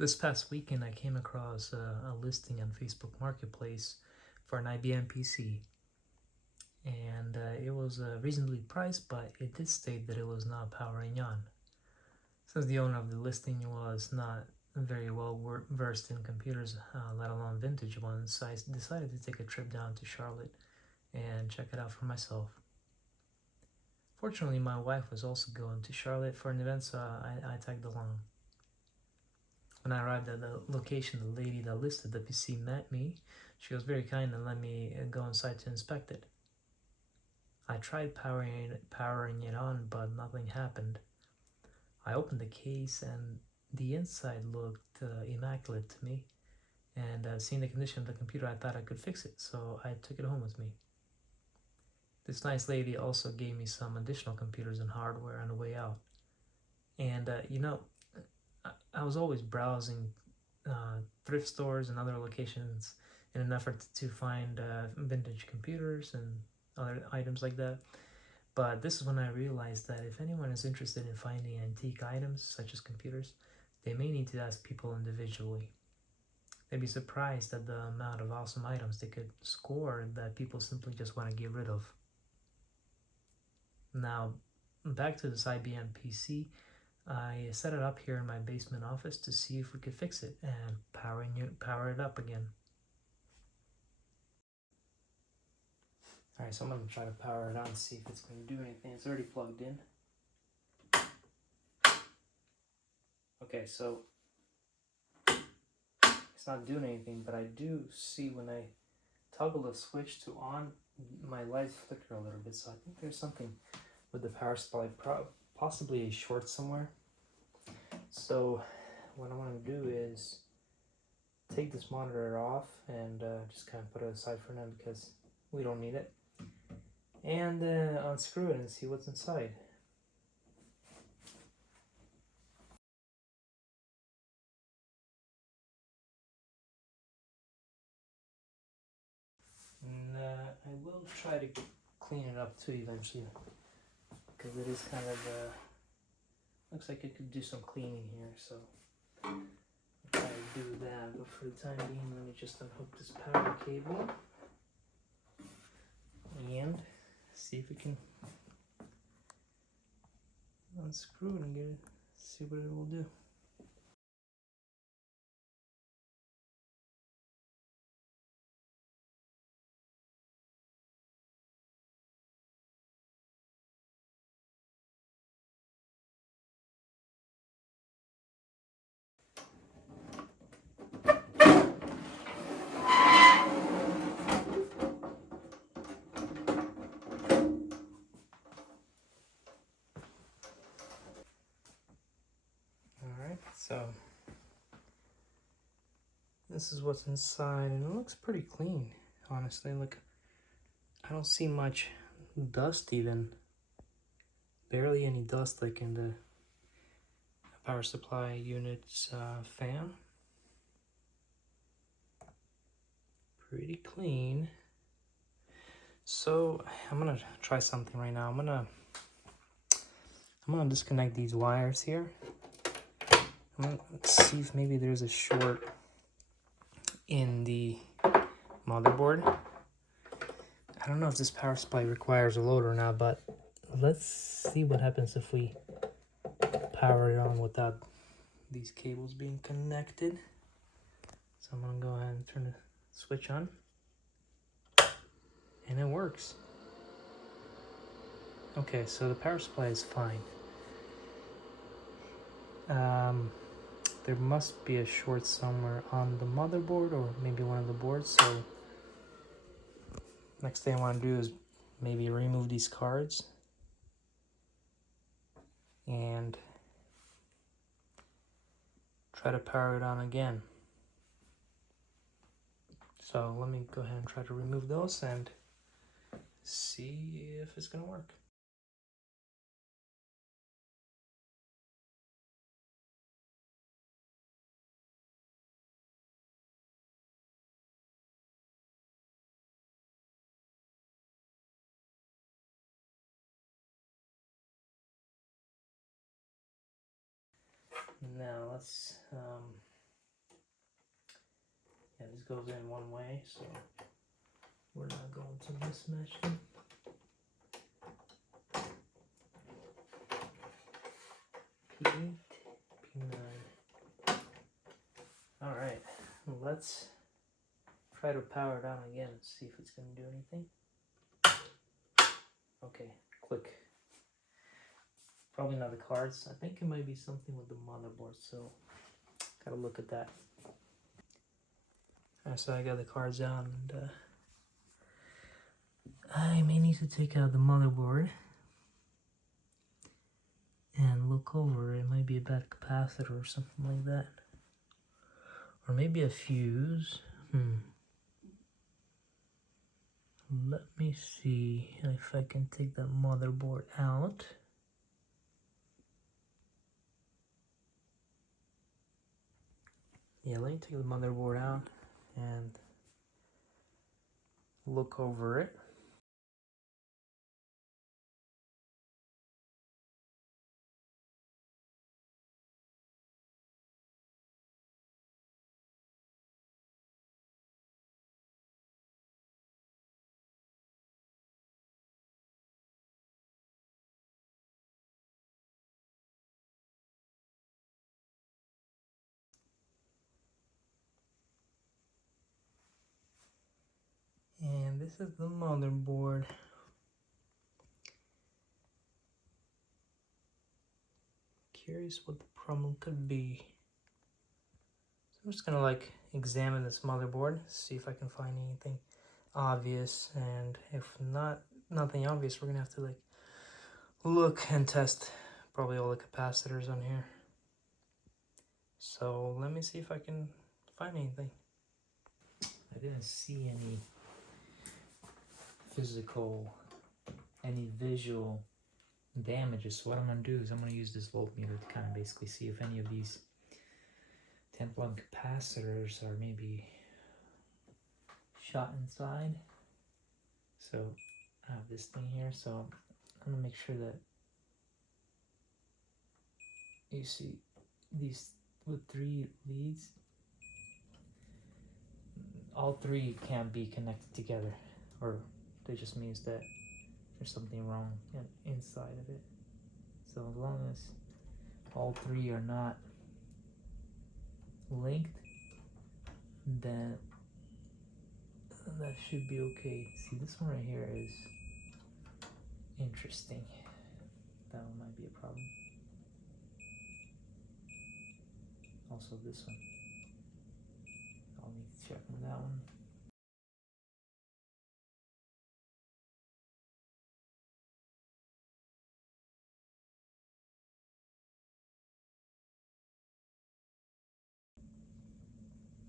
This past weekend, I came across a listing on Facebook Marketplace for an IBM PC, and it was reasonably priced, but it did state that it was not powering on. Since the owner of the listing was not very well versed in computers, let alone vintage ones, I decided to take a trip down to Charlotte and check it out for myself. Fortunately, my wife was also going to Charlotte for an event, so I tagged along. When I arrived at the location, the lady that listed the PC met me. She was very kind and let me go inside to inspect it. I tried powering it on, but nothing happened. I opened the case and the inside looked immaculate to me. And seeing the condition of the computer, I thought I could fix it, so I took it home with me. This nice lady also gave me some additional computers and hardware on the way out. And I was always browsing thrift stores and other locations in an effort to find vintage computers and other items like that. But this is when I realized that if anyone is interested in finding antique items such as computers, they may need to ask people individually. They'd be surprised at the amount of awesome items they could score that people simply just want to get rid of. Now, back to this IBM PC, I set it up here in my basement office to see if we could fix it and power it up again. Alright, so I'm going to try to power it on and see if it's going to do anything. It's already plugged in. Okay, so it's not doing anything, but I do see when I toggle the switch to on, my lights flicker a little bit, so I think there's something with the power supply, possibly a short somewhere. So what I want to do is take this monitor off and just kind of put it aside for now because we don't need it, and unscrew it and see what's inside. And I will try to clean it up too eventually, because it is kind of looks like it could do some cleaning here, so I'll try to do that. But for the time being, let me just unhook this power cable and see if we can unscrew it and get it, see what it will do. Alright, so this is what's inside, and it looks pretty clean, honestly. Look, I don't see much dust even. Barely any dust like in the power supply unit's fan. Pretty clean. So I'm gonna try something right now. I'm gonna disconnect these wires here. Let's see if maybe there's a short in the motherboard. I don't know if this power supply requires a load or not, but let's see what happens if we power it on without these cables being connected. So I'm gonna go ahead and turn the switch on, and it works. Okay, so the power supply is fine. There must be a short somewhere on the motherboard or maybe one of the boards, so next thing I want to do is maybe remove these cards and try to power it on again. So let me go ahead and try to remove those and see if it's going to work. Now let's Yeah, this goes in one way, so we're not going to mismatch them. P8, P9. Alright, let's try to power it on again and see if it's going to do anything. Okay, click. Probably not the cards. I think it might be something with the motherboard, so gotta look at that. Alright, so I got the cards out, and I may need to take out the motherboard and look over. It might be a bad capacitor or something like that. Or maybe a fuse. Let me see if I can take that motherboard out. Yeah, let me take the motherboard out and look over it. And this is the motherboard. Curious what the problem could be. So I'm just gonna like examine this motherboard, see if I can find anything obvious, and if nothing obvious, we're gonna have to like look and test probably all the capacitors on here. So let me see if I can find anything. I didn't see any any visual damages. So what I'm gonna do is I'm gonna use this voltmeter to kind of basically see if any of these 10 plug capacitors are maybe shot inside. So I have this thing here, so I'm gonna make sure that you see these with 3 leads, all 3 can't be connected together, or that just means that there's something wrong inside of it. So as long as all 3 are not linked, then that should be okay. See, this one right here is interesting. That one might be a problem. Also this one. I'll need to check on that one.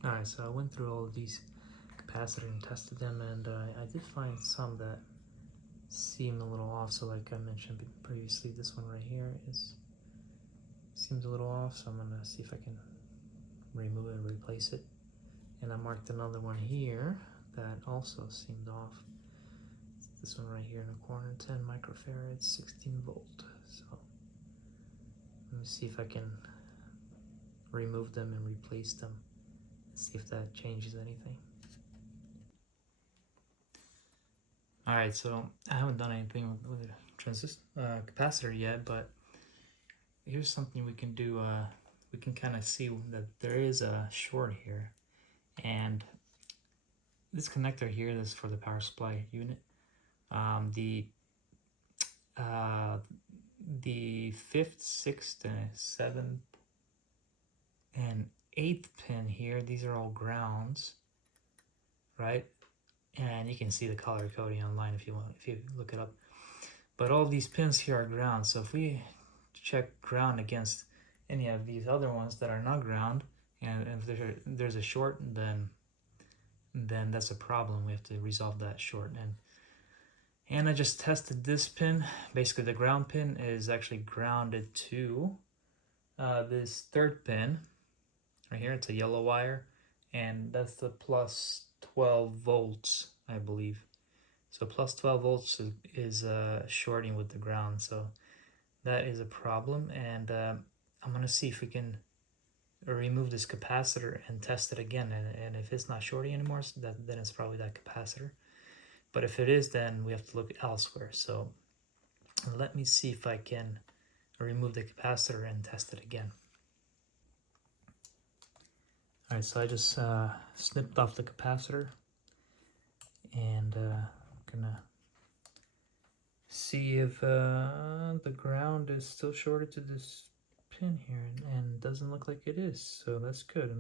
Alright, so I went through all of these capacitors and tested them, and I did find some that seem a little off. So like I mentioned previously, this one right here seems a little off, so I'm gonna see if I can remove it and replace it. And I marked another one here that also seemed off. It's this one right here in the corner, 10 microfarads, 16 volt. So let me see if I can remove them and replace them, see if that changes anything. Alright, so I haven't done anything with the transistor capacitor yet, but here's something we can do. We can kind of see that there is a short here, and this connector here, this is for the power supply unit. The 5th, 6th, 7th, and 8th pin here, these are all grounds, right? And you can see the color coding online if you look it up. But all these pins here are ground. So if we check ground against any of these other ones that are not ground, and if there's a short, then that's a problem. We have to resolve that short. And I just tested this pin. Basically, the ground pin is actually grounded to this 3rd pin right here. It's a yellow wire, and that's the plus 12 volts, I believe. So plus 12 volts is shorting with the ground, so that is a problem. And I'm gonna see if we can remove this capacitor and test it again, and if it's not shorting anymore, so then it's probably that capacitor. But if it is, then we have to look elsewhere. So let me see if I can remove the capacitor and test it again. All right, so I just snipped off the capacitor, and I'm gonna see if the ground is still shorted to this pin here, and doesn't look like it is. So that's good.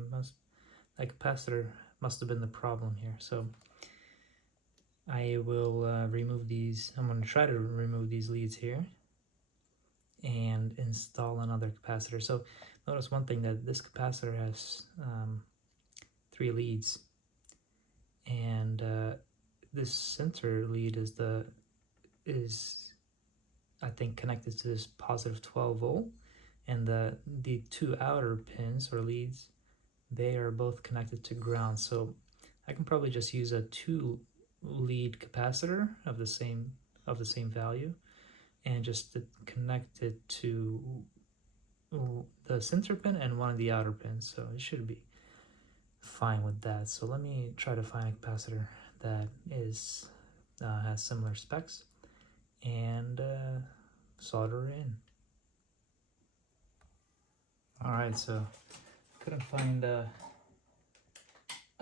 That capacitor must have been the problem here. So I will remove these. I'm going to try to remove these leads here and install another capacitor. So notice one thing, that this capacitor has 3 leads, and this center lead is I think connected to this positive 12 volt, and the 2 outer pins or leads, they are both connected to ground. So I can probably just use a 2 lead capacitor of the same value, and just connect it to the center pin and one of the outer pins. So it should be fine with that. So let me try to find a capacitor that is has similar specs, and solder it in. All right, so couldn't find a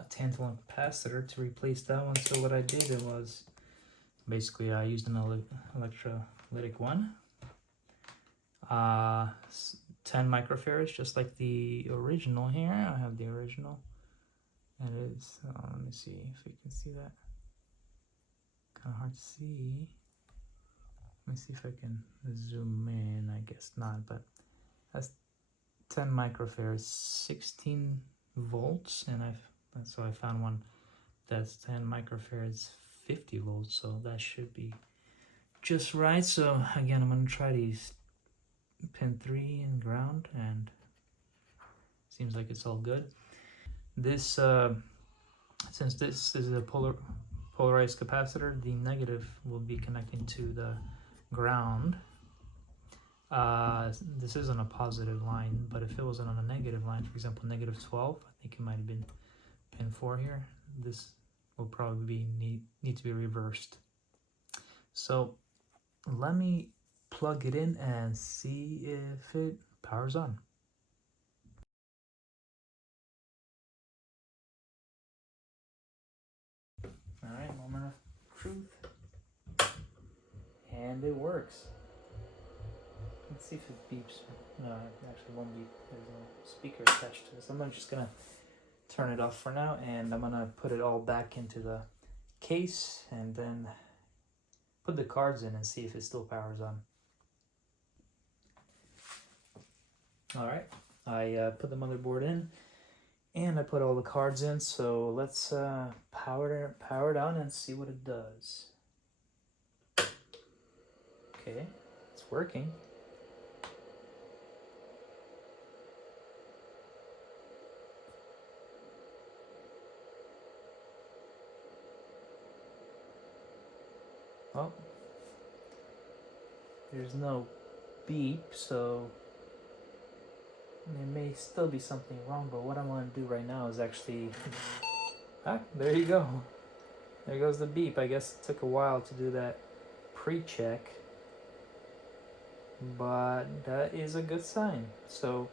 tantalum capacitor to replace that one. So what I did, it was basically I used an electrolytic one, 10 microfarads, just like the original here. I have the original, and it is, let me see if you can see that. Kind of hard to see. Let me see if I can zoom in. I guess not, but that's 10 microfarads, 16 volts, and so I found one that's 10 microfarads, 50 volts, so that should be just right. So again, I'm going to try these pin 3 and ground, and seems like it's all good. This since this is a polarized capacitor, the negative will be connecting to the ground. This isn't a positive line, but if it was on a negative line, for example, negative 12, I think it might have been pin 4 here, this will probably need to be reversed. So let me plug it in and see if it powers on. All right, moment of truth, and it works. Let's see if it beeps. No, it actually won't beep. There's no speaker attached to this. I'm just gonna turn it off for now, and I'm gonna put it all back into the case and then put the cards in and see if it still powers on. All right, I put the motherboard in and I put all the cards in, so let's power it on and see what it does. Okay, it's working. Oh, there's no beep, so there may still be something wrong, but what I'm going to do right now is actually... there you go. There goes the beep. I guess it took a while to do that pre-check, but that is a good sign. So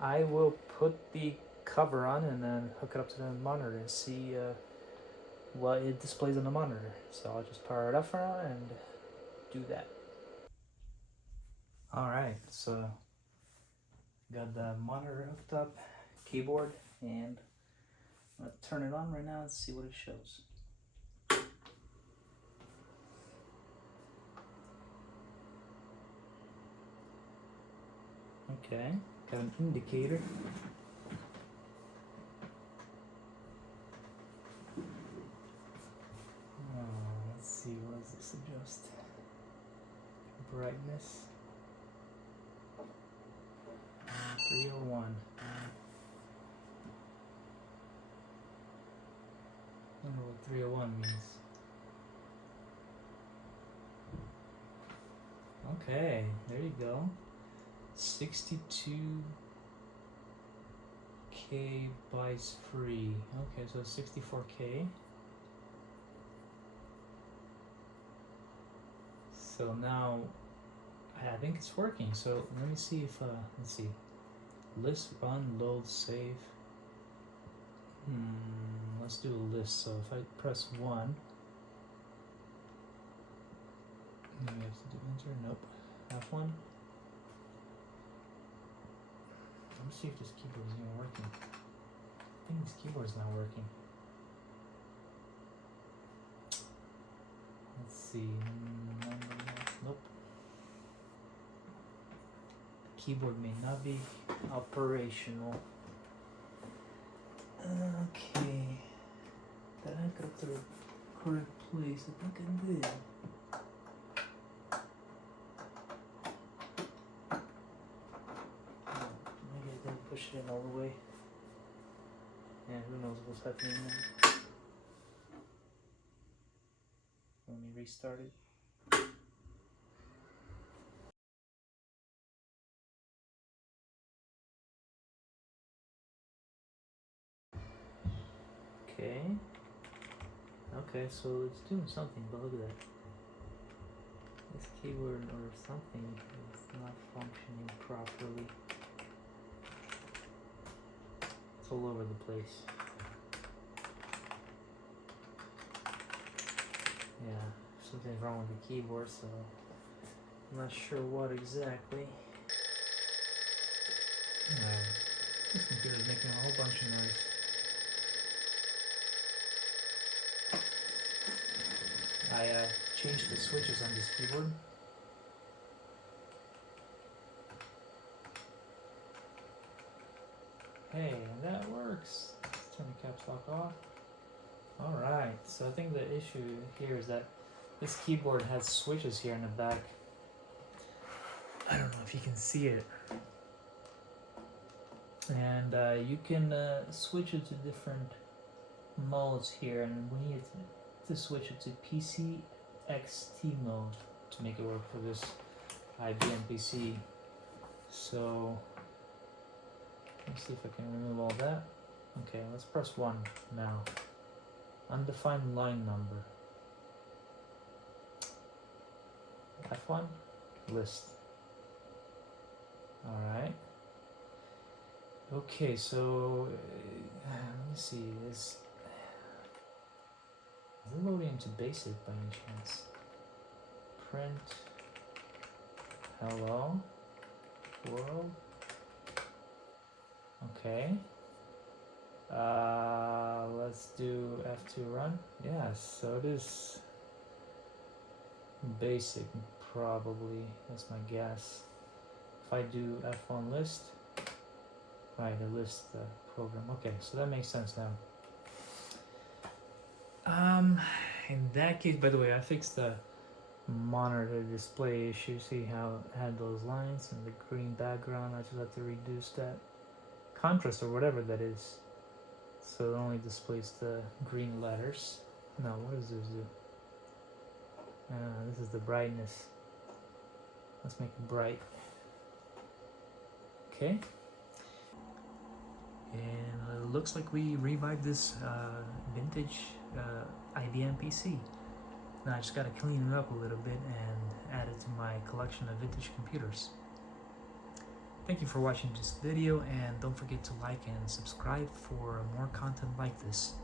I will put the cover on and then hook it up to the monitor and see what it displays on the monitor. So I'll just power it up for now and do that. Alright, so got the monitor hooked up, keyboard, and I'm going to turn it on right now and see what it shows. Okay, got an indicator. Let's see, what does this adjust? Brightness. 301. I don't know what 301 means. Okay, there you go. 62 64K bytes free. Okay, so 64K. So now I think it's working. So let me see if let's see. List, run, load, save. Let's do a list. So if I press 1, then we have to do enter. Nope. F1. Let me see if this keyboard is even working. I think this keyboard is not working. Let's see. Nope. Keyboard may not be operational. Okay. Did I go to the correct place? I think I did. Maybe I didn't push it in all the way. And who knows what's happening now. Let me restart it. Okay, so it's doing something, but look at that. This keyboard or something is not functioning properly. It's all over the place. Yeah, something's wrong with the keyboard, so I'm not sure what exactly. This computer is making a whole bunch of noise. I changed the switches on this keyboard. Hey, that works. Let's turn the caps lock off. Alright, so I think the issue here is that this keyboard has switches here in the back. I don't know if you can see it. And you can switch it to different modes here, and we need to switch it to PC XT mode to make it work for this IBM PC. So let's see if I can remove all that. Okay, let's press 1 now. Undefined line number. F1 list. Alright. Okay, so let me see. Is it loading into basic by any chance? Print hello world. Okay. Let's do F2 run. Yes, so it is basic probably. That's my guess. If I do F1 list, right, it lists the program. Okay, so that makes sense now. In that case, by the way, I fixed the monitor display issue. See how it had those lines and the green background? I just have to reduce that contrast or whatever that is, so it only displays the green letters. Now, what does this do? This is the brightness. Let's make it bright. Okay. And it looks like we revived this vintage IBM PC. Now I just gotta clean it up a little bit and add it to my collection of vintage computers. Thank you for watching this video, and don't forget to like and subscribe for more content like this.